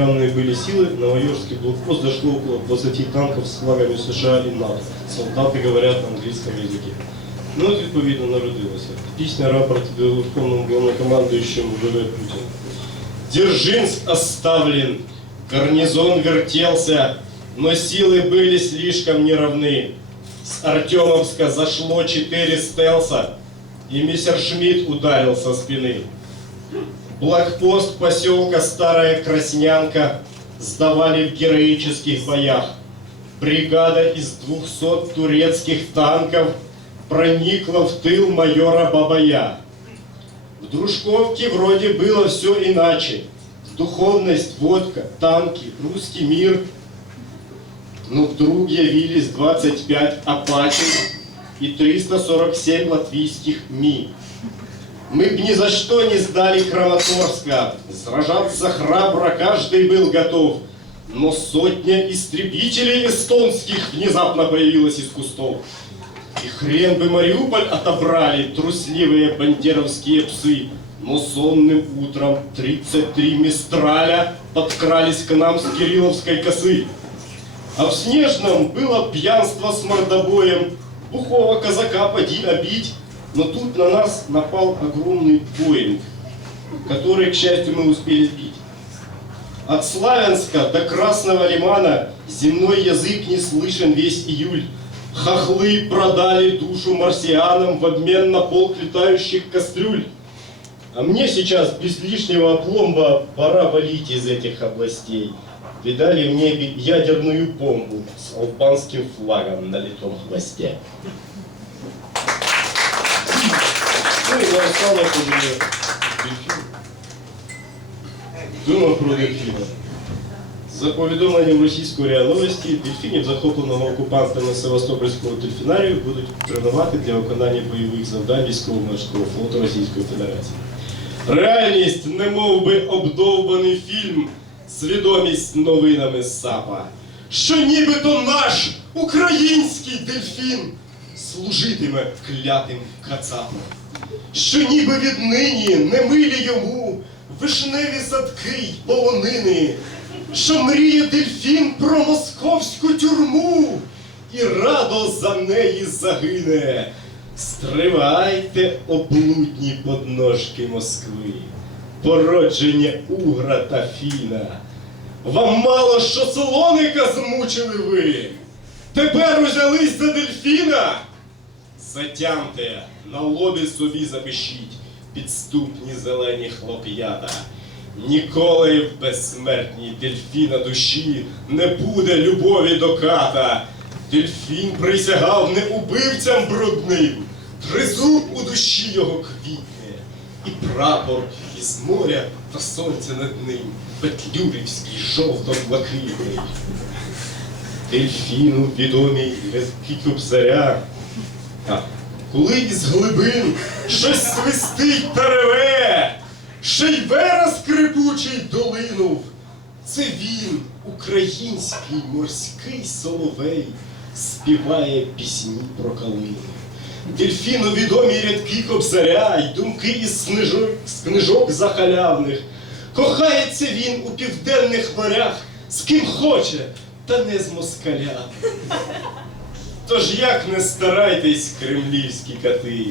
Странные были силы, на майорский блокпост дошло около 20 танков с флагами США и НАТО. Солдаты говорят на англійському язикі. Ну, от відповідно народилося. Пісня рапорт Верховному главнокомандующему ВВ Путин. Дзержинск оставлен, гарнизон вертелся, но силы были слишком неравны. С Артемовска зашло четыре стелса, и Мессершмитт ударил со спины. Блокпост поселка Старая Краснянка сдавали в героических боях. Бригада из 200 турецких танков проникла в тыл майора Бабая. В Дружковке вроде было все иначе. Духовность, водка, танки, русский мир. Но вдруг явились 25 апатий и 347 латвийских МИ. Мы б ни за что не сдали Краматорска. Сражаться храбро каждый был готов. Но сотня истребителей эстонских внезапно появилась из кустов. И хрен бы Мариуполь отобрали трусливые бандеровские псы. Но сонным утром 33 Мистраля подкрались к нам с Кирилловской косы. А в Снежном было пьянство с мордобоем. Бухого казака поди обить. Но тут на нас напал огромный Боинг, который, к счастью, мы успели сбить. От Славянска до Красного Лимана земной язык не слышен весь июль. Хохлы продали душу марсианам в обмен на полк летающих кастрюль. А мне сейчас без лишнего опломба пора валить из этих областей. Видали в небе ядерную бомбу с албанским флагом на литом хвосте. Наостанок уже. Дума про дельфіна. За повідомленням російської РИА Новості, дельфінів, захопленого окупантами Севастопольського дельфінарію, будуть тренувати для виконання бойових завдань військово-морського флоту Російської Федерації. Реальність, немов би обдовбаний фільм, свідомість новинами САПа, що нібито наш український дельфін служитиме клятим кацапам що ніби віднині не милі йому вишневі садки й полонини, що мріє дельфін про московську тюрму і радо за неї загине. Стривайте, облудні подножки Москви, породження угра та фіна. Вам мало, що солоника змучили ви. Тепер узялись за дельфіна. Затямте, на лобі собі запишіть підступні зелені хлоп'ята. Ніколи в безсмертній дельфіна душі не буде любові до ката. Дельфін присягав не убивцям брудним, тризуб у душі його квітне, і прапор із моря та сонця над ним, петлюрівський жовто-блакитний. Дельфіну відомій рядки кобзаря, коли із глибин щось свистить та реве, ще й верес скрипучий долинув. Це він, український морський соловей, співає пісні про калину. Дельфіну відомі рядки кобзаря й думки із книжок, з книжок захалявних. Кохається він у південних морях, з ким хоче, та не з москаля. Тож як не старайтесь, кремлівські кати,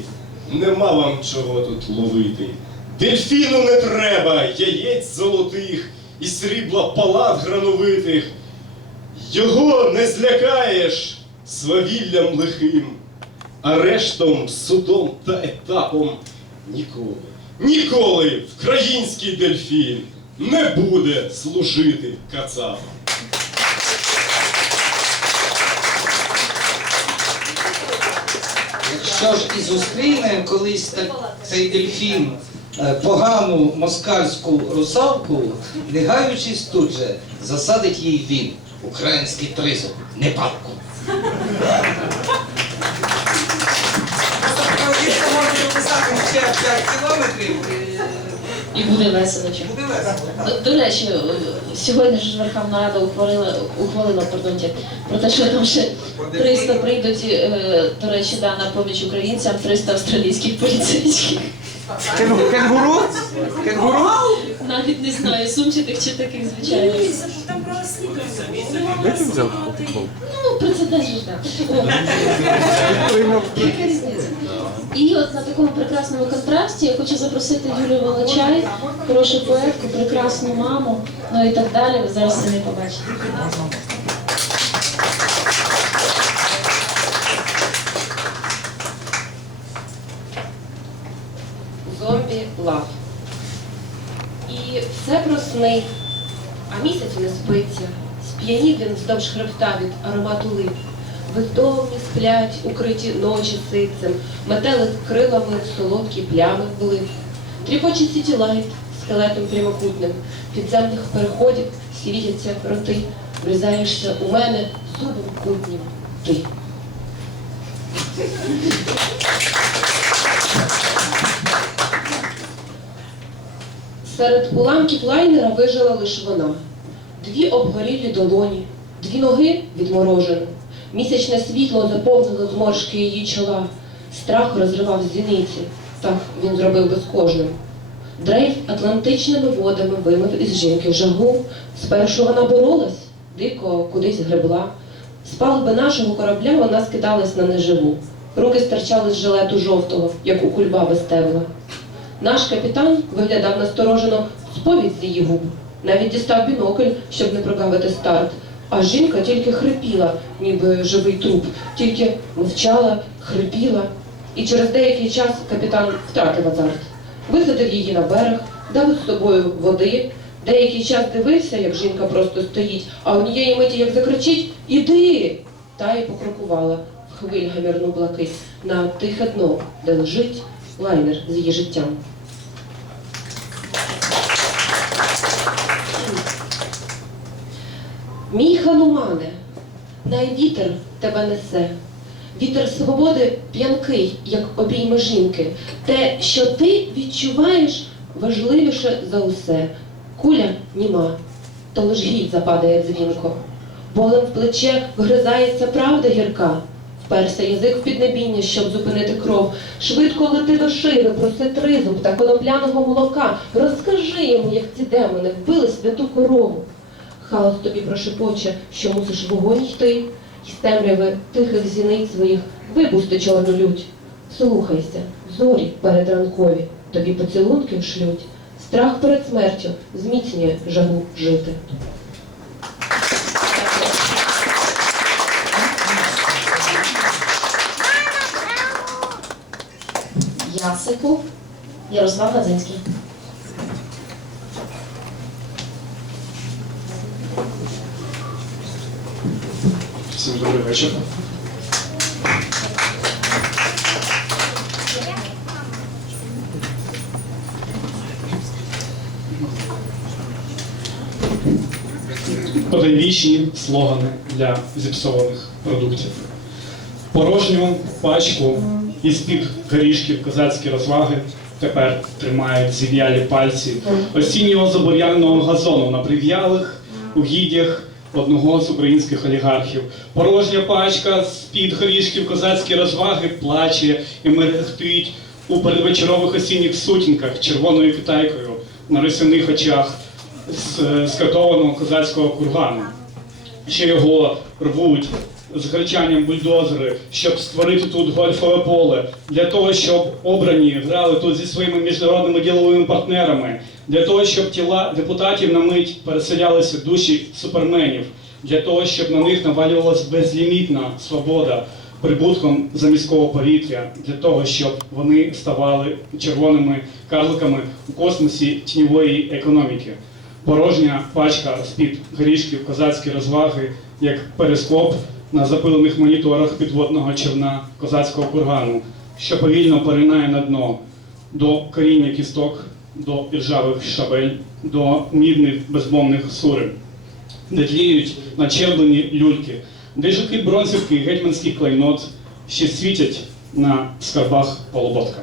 нема вам чого тут ловити. Дельфіну не треба, яєць золотих і срібла палат грановитих. Його не злякаєш свавіллям лихим, арештом, судом та етапом ніколи, ніколи український дельфін не буде служити кацапам. Якщо ж і зустріне колись так, цей дельфін е, погану москальську русалку, не тут же, засадить їй він, український тризуб, не дописати ще 5 кілометрів І буде весело. чому. буде весело. До, до речі, е, сьогодні ж Верховна Рада ухвалила, ухвалила пардон, про те, що там ще 300 прийдуть, е, до речі, да, на поміч українцям, 300 австралійських поліцейських. Кенгуру? Кенгуру? навіть не знаю, сумчатих чи таких звичайних. Це там про розслідування. Де ти взяв футбол? Ну, прецедент ж так. Яка різниця? І от на такому прекрасному контрасті я хочу запросити Юлію Волочай, хорошу поетку, прекрасну маму, ну і так далі. Ви зараз самі побачите. Зомбі лав. І все про сни, а місяць не спиться. Сп'янів він вздовж хребта від аромату лип. Бездомні сплять, укриті ночі ситцем, метелик крилами солодкі плями влив. Тріпочуть сіті лайт скелетом прямокутним, підземних переходів світяться роти, врізаєшся у мене зубом кутнім ти. Серед уламків лайнера вижила лише вона. Дві обгорілі долоні, дві ноги відморожені. Місячне світло заповнило зморшки її чола. Страх розривав зіниці. Так він зробив би з кожним. Дрейф атлантичними водами вимив із жінки жагу. Спершу вона боролась, дико кудись гребла. З палуби нашого корабля вона скидалась на неживу. Руки стирчали з жилету жовтого, як у кульбаби стебла. Наш капітан виглядав насторожено сповідь з її губ. Навіть дістав бінокль, щоб не прогавити старт. А жінка тільки хрипіла, ніби живий труп, тільки мовчала, хрипіла. І через деякий час капітан втратив азарт. Висадив її на берег, дав з собою води. Деякий час дивився, як жінка просто стоїть, а однієї миті як закричить Іди! Та й покрокувала в хвиль гамірну блакить на тихе дно, де лежить лайнер з її життям. Мій ханумане, най вітер тебе несе. Вітер свободи п'янкий, як обійми жінки. Те, що ти відчуваєш, важливіше за усе. Куля німа, то лиш гіль западає дзвінко. Болем в плече вгризається правда гірка. Вперся язик в піднебіння, щоб зупинити кров. Швидко лети до шиви, проси тризуб та конопляного молока. Розкажи йому, як ці демони вбили святу корову. Хаос тобі прошепоче, що мусиш вогонь йти, і з темряви тихих зіниць своїх випусти чорну лють. Слухайся, зорі передранкові, тобі поцілунки шлють. Страх перед смертю зміцнює жагу жити. Ясику Ярослав Ладзинський. Всім добрий вечір. Потайвічні слогани для зіпсованих продуктів. Порожню пачку із-під горішків козацькі розваги тепер тримають зів'ялі пальці осіннього забур'яного газону на прив'ялих угіддях одного з українських олігархів. Порожня пачка з-під горішків козацькі розваги плаче і мерехтить у передвечорових осінніх сутінках червоною китайкою на рисяних очах з скатованого козацького кургану що його рвуть з гречанням бульдозери, щоб створити тут гольфове поле, для того, щоб обрані грали тут зі своїми міжнародними діловими партнерами, для того, щоб тіла депутатів на мить переселялися в душі суперменів, для того, щоб на них навалювалася безлімітна свобода прибутком за міського повітря, для того, щоб вони ставали червоними карликами у космосі тіньової економіки. Порожня пачка з-під горішків козацькі розваги, як перископ на запилених моніторах підводного човна козацького кургану, що повільно поринає на дно до коріння кісток, до іржавих шабель, до мідних безбомних сурин, де тліють начерблені люльки, де жуки бронзівки гетьманських клейнот ще світять на скарбах полуботка.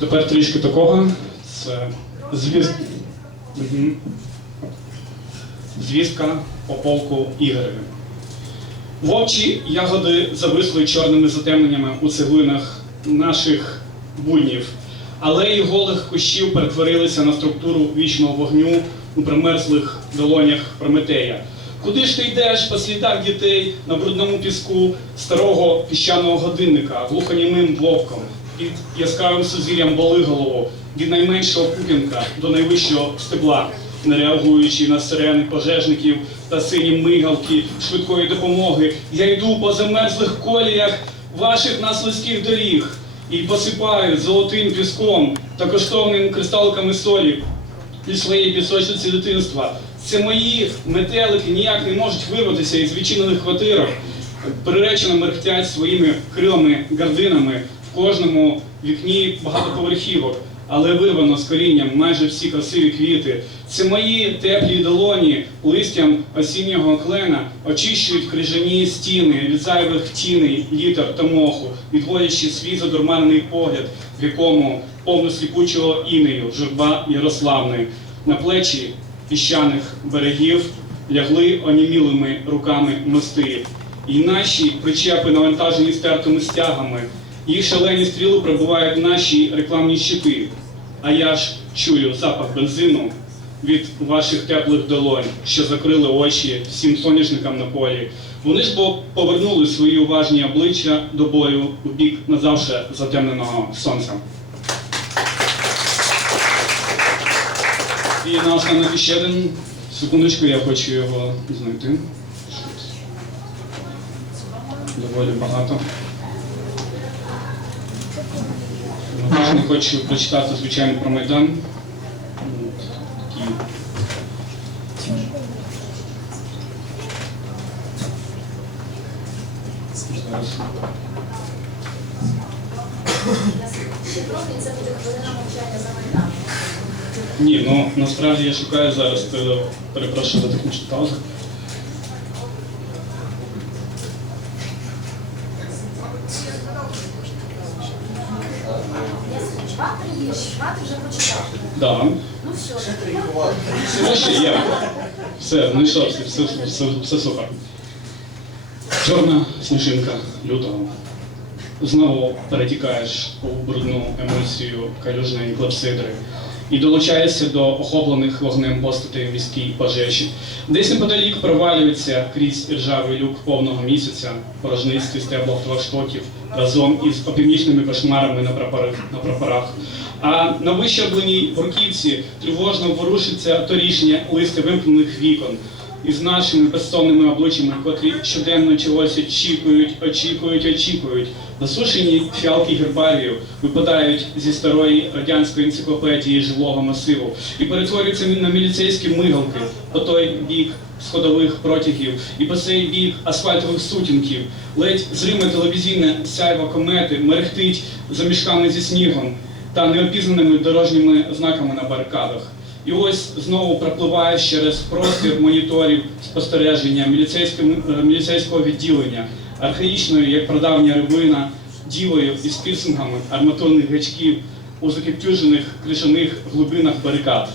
Тепер трішки такого. Це звіз... Звістка по полку Ігореві. Вовчі ягоди зависли чорними затемненнями у цеглинах наших буднів. Алеї голих кущів перетворилися на структуру вічного вогню у примерзлих долонях Прометея. Куди ж ти йдеш по слідах дітей на брудному піску старого піщаного годинника, глухонімим вовком, під яскравим сузір'ям болиголову, від найменшого пупінка до найвищого стебла, не реагуючи на сирени пожежників та сині мигалки швидкої допомоги, я йду по замерзлих коліях ваших наслизьких доріг і посипаю золотим піском та коштовними кристалками солі і своєї пісочниці дитинства. Це мої метелики ніяк не можуть вирватися із відчинених квартирок, приречено мерехтять своїми крилами, гардинами в кожному вікні багатоповерхівок, але вирвано з корінням майже всі красиві квіти. Це мої теплі долоні листям осіннього клена очищують крижані стіни від зайвих тіней, літер та моху, відводячи свій задурманений погляд, в якому повно сліпучого інею журба Ярославни на плечі піщаних берегів лягли онімілими руками мости. І наші причепи навантажені стертими стягами. Їх шалені стріли пробувають наші рекламні щити. А я ж чую запах бензину від ваших теплих долонь, що закрили очі всім соняшникам на полі. Вони ж бо повернули свої уважні обличчя до бою у бік назавше затемненого сонцем. І наостанок ще один. Секундочку, я хочу його знайти. Доволі багато. Не хочу прочитати, звичайно, про Майдан. Майдан. Ні, ну насправді я шукаю зараз, е, перепрошую за технічну паузу. Да. Ну все. Є. Все, знайшовся, все, все, все, все супер. Чорна сніжинка лютого. Знову перетікаєш у брудну емульсію калюжної клепсидри і долучається до охоплених вогнем постатей міській пожежі. Десь неподалік провалюється крізь ржавий люк повного місяця, порожнисті стебла флагштоків разом із опівнічними кошмарами на прапорах. На прапорах. А на вищербленій бруківці тривожно ворушиться торішнє листя вимкнених вікон із нашими безсонними обличчями, котрі щоденно чогось очікують, очікують, очікують. Засушені фіалки гербарію випадають зі старої радянської енциклопедії жилого масиву і перетворюються на міліцейські мигалки по той бік сходових протягів і по цей бік асфальтових сутінків. Ледь зриме телевізійне сяйво комети мерехтить за мішками зі снігом та неопізнаними дорожніми знаками на барикадах. І ось знову пропливаєш через простір моніторів спостереження е, міліцейського відділення, архаїчною, як прадавня рибина, дівою із пірсингами арматурних гачків у закептюжених крижаних глибинах барикад.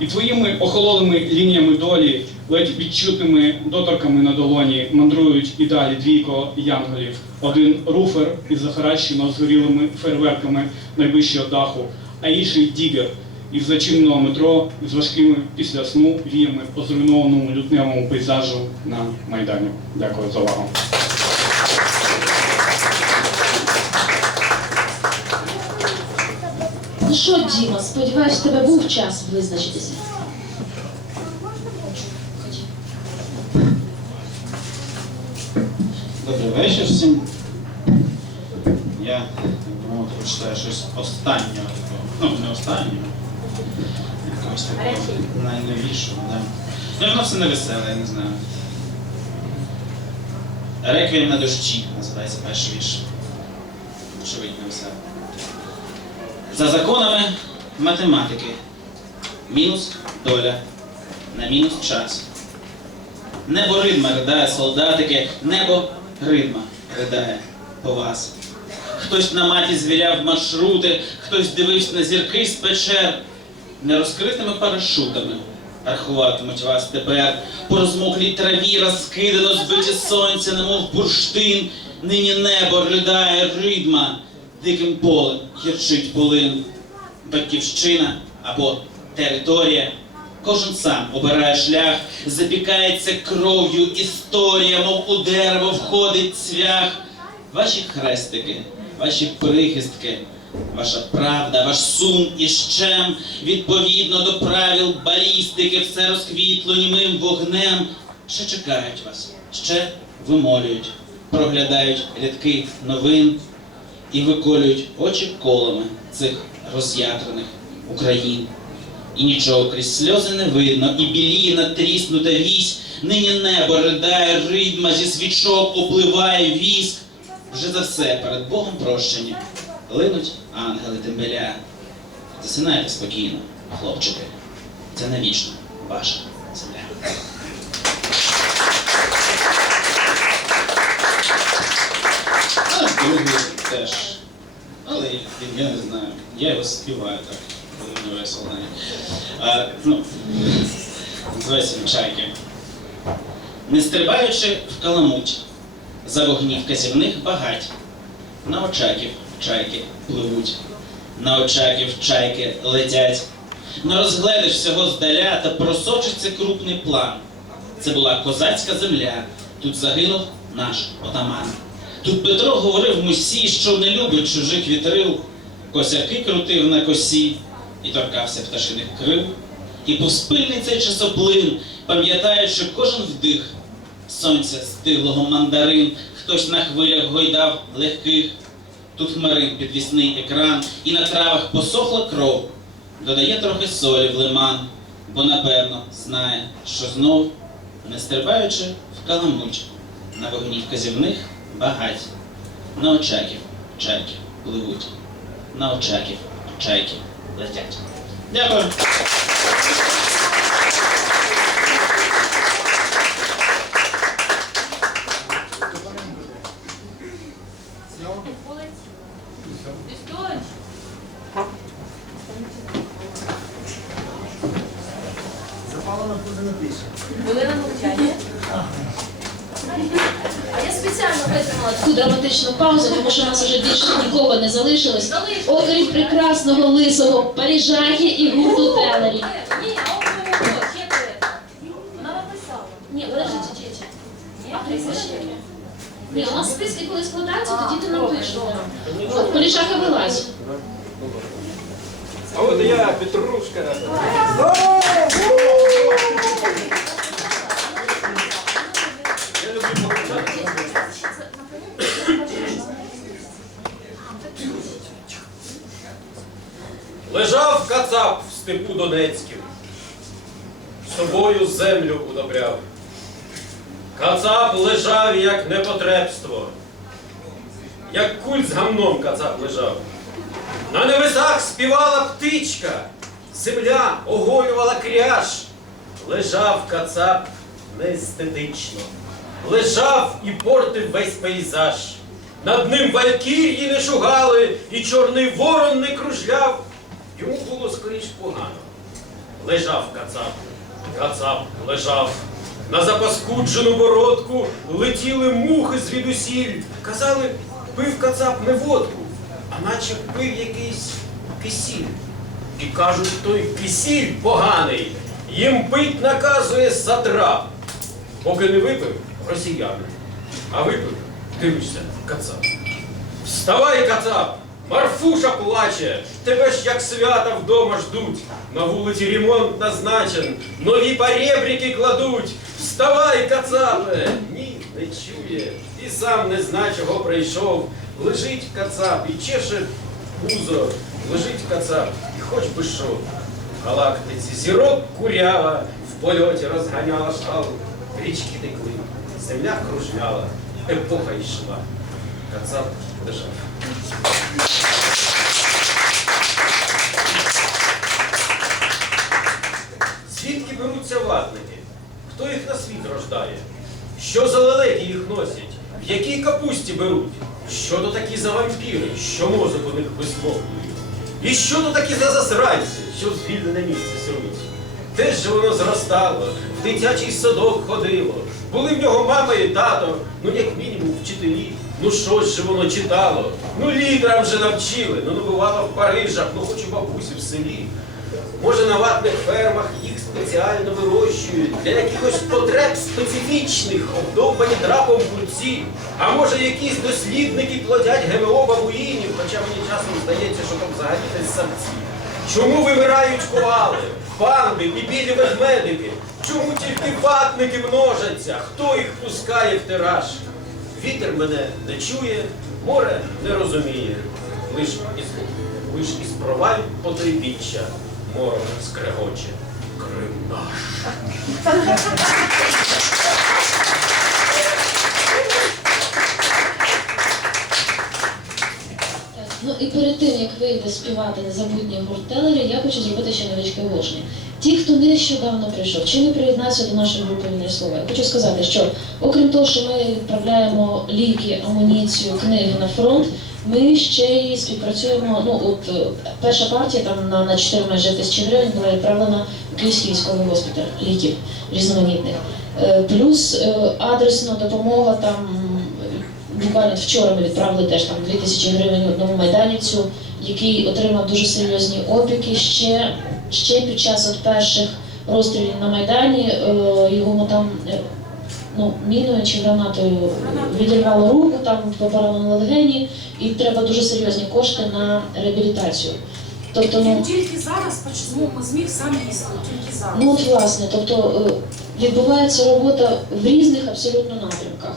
І твоїми охололими лініями долі, ледь відчутними доторками на долоні мандрують і далі двійко янголів. Один руфер із захаращено згорілими фейерверками найвищого даху, а інший дігер із зачиненого метро з важкими після сну віями по зруйнованому лютневому пейзажу на Майдані. Дякую за увагу. Ну що, Діма, сподіваюсь, в тебе був час визначитися. Добрий вечір всім. Я ну, прочитаю щось останнього, ну не останнього. Якогось такого найновішого, да. Ну, воно все не веселе, я не знаю. Реквієм на дощі називається перший вірш. Очевидно, веселе. За законами математики. Мінус доля на мінус час. Небо ридма ридає солдатики, небо ридма ридає по вас. Хтось на маті звіряв маршрути, хтось дивився на зірки з печер, нерозкритими парашутами рахуватимуть вас тепер. По розмоклій траві розкидано збиті сонця, немов бурштин. Нині небо ридає ридма, диким полем гірчить полин. Батьківщина або територія. Кожен сам обирає шлях, запікається кров'ю історія, мов у дерево входить цвях. Ваші хрестики, ваші прихистки, ваша правда, ваш сум і щем, відповідно до правил балістики, все розквітло німим вогнем. Ще чекають вас, ще вимолюють, проглядають рядки новин і виколюють очі колами цих роз'ятрених Україн. І нічого крізь сльози не видно, і біліє натріснута вісь, нині небо ридає ридма, зі свічок опливає віск. Вже за все перед Богом прощені линуть ангели тембеля. Засинайте спокійно, хлопчики. Це навічно ваша земля. А другий теж. Але я не знаю. Я його співаю так, коли мені весело. А, ну, чайки. Не стрибаючи в каламуть, за вогнів вказівних багать, на очаків чайки пливуть, на очаків чайки летять. Не розгледиш всього здаля та просочиться крупний план. Це була козацька земля, тут загинув наш отаман. Тут Петро говорив мусі, що не любить чужих вітрил, косяки крутив на косі і торкався пташиних крил. І повспильний цей часоплин, пам'ятаючи кожен вдих сонця стиглого мандарин, хтось на хвилях гойдав легких. Тут хмарин підвісний екран, і на травах посохла кров, додає трохи солі в лиман, бо напевно знає, що знов, не стрибаючи в каламуч, на вогні вказівних багать, на очаків чайки пливуть, на очаків чайки летять. Дякую. Хвилина мовчання. А я спеціально витримала Таку драматичну паузу, тому що у нас вже більше нікого не залишилось. Окрім прекрасного лисого Паріжаки і гурту Телері. Ні. Вона написала. Ні, подожди, чечече. Ні, прізвище. Ні, у нас списки, коли складаються, тоді ти напишеш. От Полішака вилазь. А от я, Петрушка. Лежав кацап в степу Донецьким, собою землю удобряв. Кацап лежав, як непотребство, як куль з гамном кацап лежав. На небесах співала птичка, земля оголювала кряж. Лежав кацап неестетично, лежав і портив весь пейзаж. Над ним валькір'ї не шугали, і чорний ворон не кружляв. Йому було скоріш погано. Лежав кацап, кацап лежав. На запаскуджену бородку летіли мухи звідусіль. Казали, пив кацап не водку, а наче пив якийсь кисіль. І кажуть, той кисіль поганий, їм пить наказує сатрап. Поки не випив росіяни, а випив, дивишся, кацап. Вставай, кацап! Марфуша плаче, тебе ж як свята вдома ждуть. На вулиці ремонт назначен, нові поребрики кладуть. Вставай, кацапе! Ні, не чує, і сам не зна, чого прийшов. Лежить кацап і чеше пузо, лежить кацап, і хоч би що. Галактиці зірок курява, в польоті розганяла шал, річки текли, земля кружляла, епоха йшла. Кацап лежав. Звідки беруться ватники? Хто їх на світ рождає? Що за лелеки їх носять? В якій капусті беруть? Що то такі за вампіри, що мозок у них висмоктують? І що то такі за засранці, що звільнене місце сируть? Де ж воно зростало, в дитячий садок ходило. Були в нього мама і тато, ну як мінімум вчителі. Ну що ж воно читало? Ну літерам же навчили, ну не бувало в Парижах, ну хоч у бабусі в селі. Може, на ватних фермах їх спеціально вирощують для якихось потреб специфічних, обдовбані драпом курці. А може, якісь дослідники плодять ГМО бабуїнів, хоча мені часом здається, що там взагалі десь самці. Чому вимирають коали, панди і білі ведмедики? Чому тільки ватники множаться? Хто їх пускає в тираж? Вітер мене не чує, море не розуміє. Лиш із, лиш із проваль потайбіччя морок скрегоче. Крим наш. Ну і перед тим, як вийде співати незабутні гурт Телері, я хочу зробити ще невеличке оголошення. Ті, хто нещодавно прийшов чи не приєднався до нашої групи «Вільне слово, я хочу сказати, що окрім того, що ми відправляємо ліки, амуніцію, книги на фронт, ми ще й співпрацюємо. Ну от е, перша партія там на, на 4 майже тисячі гривень була відправлена в Київський військовий госпіталь ліків різноманітних. Е, Плюс е, адресна допомога там буквально вчора ми відправили теж там 2 тисячі гривень одному майданівцю, який отримав дуже серйозні опіки. Ще, ще під час от перших розстрілів на Майдані е, йому там е, ну, міною чи гранатою відірвало руку, там попоранено легені, і треба дуже серйозні кошти на реабілітацію. Тобто, ну, Тільки зараз почему ми зміг сам їсти, тільки зараз. Ну от власне, тобто е, відбувається робота в різних абсолютно напрямках.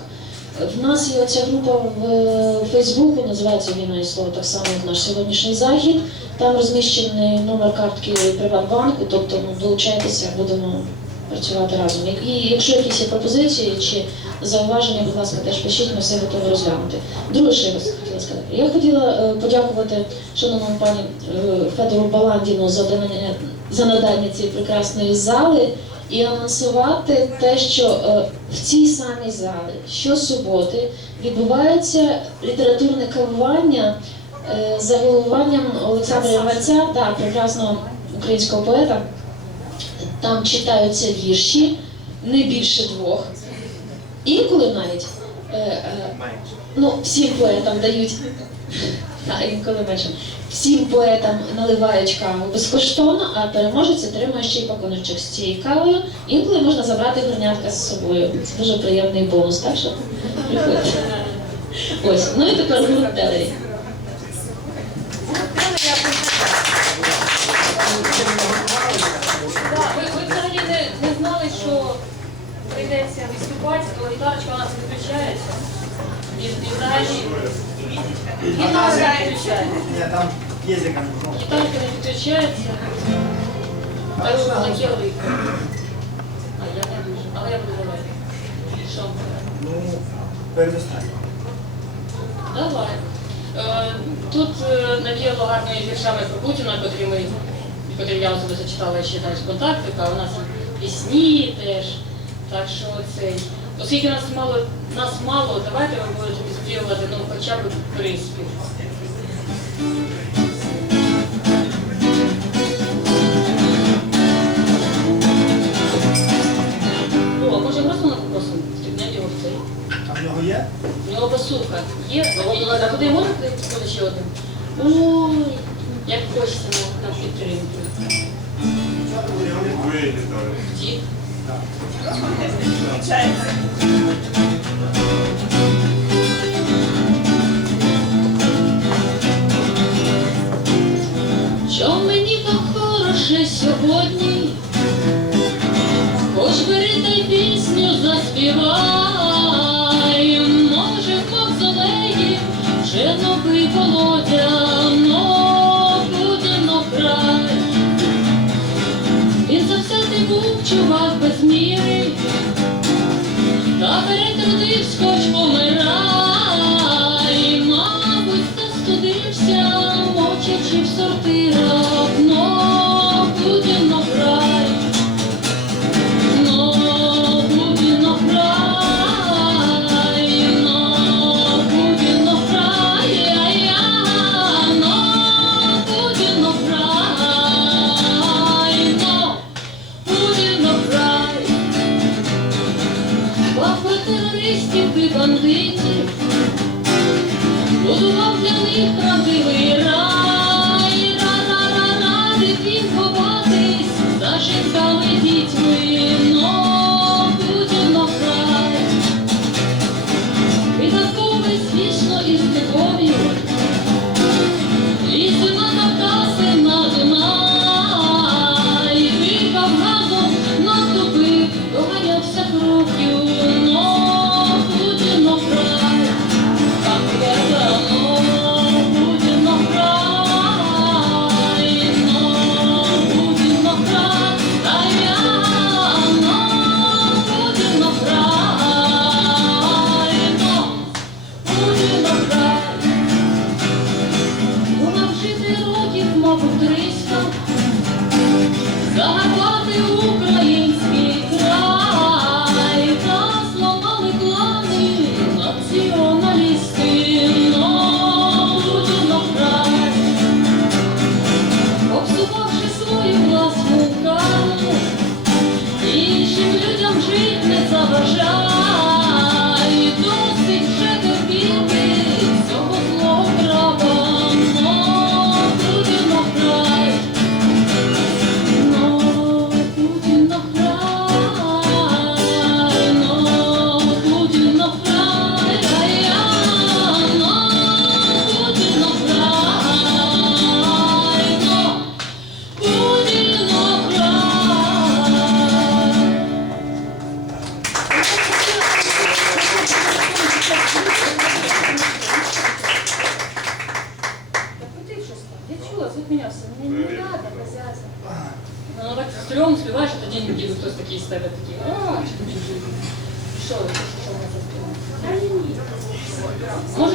В нас є оця група в Фейсбуку, називається Війна і слово, так само як наш сьогоднішній захід. Там розміщений номер картки Приватбанку, тобто ну, долучайтеся, будемо працювати разом. І якщо якісь є пропозиції чи зауваження, будь ласка, теж пишіть, ми все готові розглянути. Друге, що я вас хотіла сказати. Я хотіла е, подякувати шановному пані е, Федору Баландіну за надання цієї прекрасної зали і анонсувати те, що е, в цій самій залі щосуботи відбувається літературне кавування е, за головуванням Олександра Іванця, так, прекрасного українського поета. Там читаються вірші, не більше двох. Інколи навіть е, е, ну, всім поетам дають, інколи менше, всім поетам наливають каву безкоштовно, а переможець отримує ще й пакуночок з цією кавою. Інколи можна забрати горнятка з собою. Це дуже приємний бонус, так що приходьте. Ось, ну і тепер гурт. Ви, взагалі не знали, що прийдеться виступати, то гітарочка у нас відключається. І, і не ну, відключається. А? А я не дуже, але я буду давати. Ну, передостань. Давай. Е, Тут е, навіяло гарними віршами про Путіна, котрі ми, котрі я особисто читала ще навіть з контактика, у нас пісні теж. Так що цей. Оскільки нас мало, нас мало, давайте ви будете відспівувати ну, хоча б приспів. О, а може просто на попросимо? Стрібнять його в цей. А в нього є? У нього басуха є, а куди можна буде ще один? Ой, як хочеться на, на підтримку. Ті. Що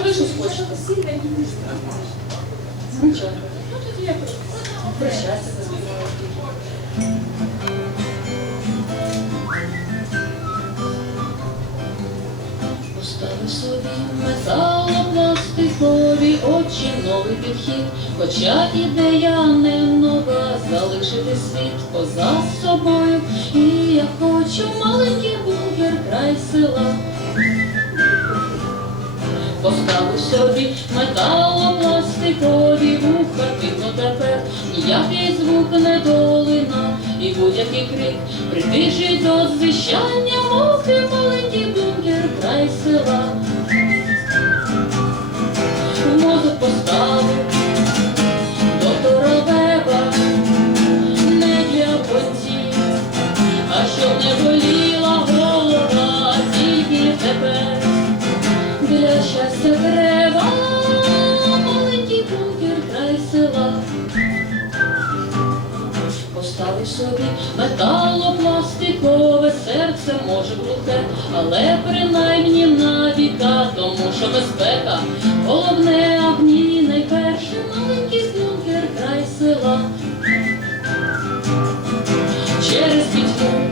ви щось хочете? Нічого. Ну тоді я про- про щастя. Поставив собі металопластикові очі, новий підхід, хоча ідея не нова, залишити світ поза собою. І я хочу маленький бункер край села. Поставив собі металопластикові вуха, тихо тепер ніякий звук не долина, і будь-який крик притишить до звіщання мовки маленький бункер край села. Мозок поставив доктора Веба, не для понтів, а щоб не боліла собі металопластикове серце, може глухе, але принаймні на віка, тому що безпека, головне ній найперше маленький бункер край села. Через пітьму,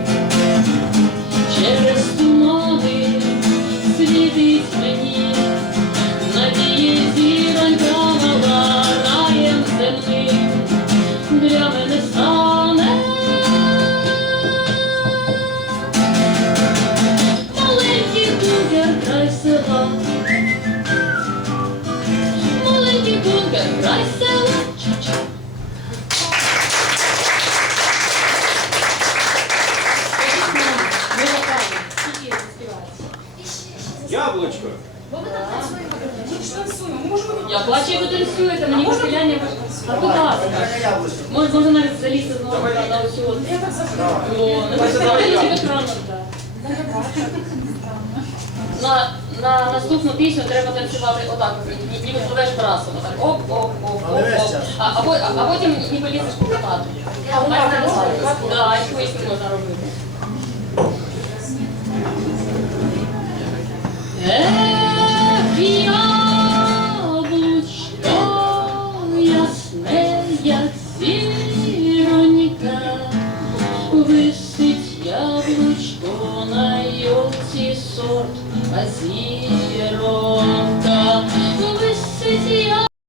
Я ви танцюєте, мені веселяння. А будь ласка. Може, може навіть залізти знову на усього. О, не виставляйте. На, на наступну пісню треба танцювати отак, ні- ніби пливеш брасом. Отак оп, оп, оп, оп, оп. А, а, по- а, а потім ніби лізеш по канату. А ви так Так, і поїсти можна робити. Ех, яблучко сорт, а сіромка.